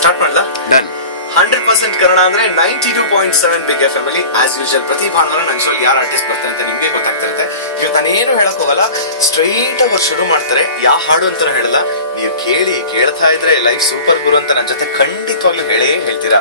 Start ಮಾಡ್ಲಾ? Done. 100% Kannada ಅಂದ್ರೆ 92.7 big F M ಅಲ್ಲಿ ಆಸ್ ಯೂಶಲ್ ಪ್ರತಿ ಭಾನುವಾರ ನನ್ನ ಶೋ ಯಾರು ಆರ್ಟಿಸ್ಟ್ ಬರ್ತಾರೆ ಅಂತ ನಿಮ್ಗೆ ಗೊತ್ತಾಗ್ತಿರುತ್ತೆ. ಇವತ್ತು ನಾನೇನು ಹೇಳಕ್ ಹೋಗಲ್ಲ, ಸ್ಟ್ರೈಟ್ ಆಗಿ ಶುರು ಮಾಡ್ತಾರೆ. ಯಾವ ಹಾಡು ಅಂತ ಹೇಳಲ್ಲ, ನೀವು ಕೇಳ್ತಾ ಇದ್ರೆ ಲೈಫ್ ಸೂಪರ್ ಗುರು ಅಂತ ನನ್ನ ಜೊತೆ ಖಂಡಿತವಾಗ್ಲೂ ಹೇಳ್ತೀರಾ.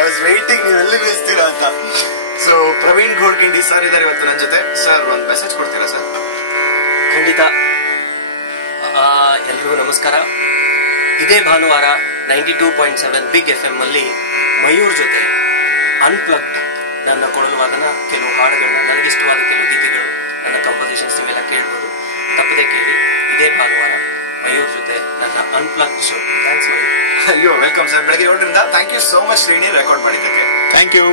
I was waiting, ನೀವು ಎಲ್ಲಿ ನಿಲ್ಲಿಸ್ತೀರಾ ಅಂತ. ಸೊ ಪ್ರವೀಣ್ ಗೋಡ್ಕಿಂಡಿ ಸರ್ ಇದ್ದಾರೆ ಇವತ್ತು ನನ್ನ ಜೊತೆ. ಸರ್ ಒಂದು ಮೆಸೇಜ್ ಕೊಡ್ತೀರಾ ಸರ್? ಖಂಡಿತ. ಎಲ್ರಿಗೂ ನಮಸ್ಕಾರ. ಇದೇ ಭಾನುವಾರ 92.7 ಬಿಗ್ ಎಫ್ ಎಂ ಅಲ್ಲಿ ಮಯೂರ್ ಜೊತೆ ಅನ್ಪ್ಲಗ್ಡ್ ನನ್ನ ಕೊಳಲು ವಾದನ, ಕೆಲವು ಹಾಡುಗಳನ್ನ, ನನಗಿಷ್ಟವಾದ ಕೆಲವು ಗೀತೆಗಳು, ನನ್ನ ಕಂಪೋಸಿಷನ್ಸ್ ಇವೆಲ್ಲ ಕೇಳ್ಬೋದು. ತಪ್ಪದೆ ಕೇಳಿ. ಇದೇ ಭಾನುವಾರ ಮಯೂರ್ ಜೊತೆ ನನ್ನ ಅನ್ಪ್ಲಗ್ಡ್ ಶೋ. ಥ್ಯಾಂಕ್ಸ್ ಮಯೂರ್. ಅಯ್ಯೋ ವೆಲ್ಕಮ್ ಸರ್. ಬೆಳಗ್ಗೆ 7ರಿಂದ thank you so much Srini record ಮಾಡಿದ್ದಕ್ಕೆ. Thank you.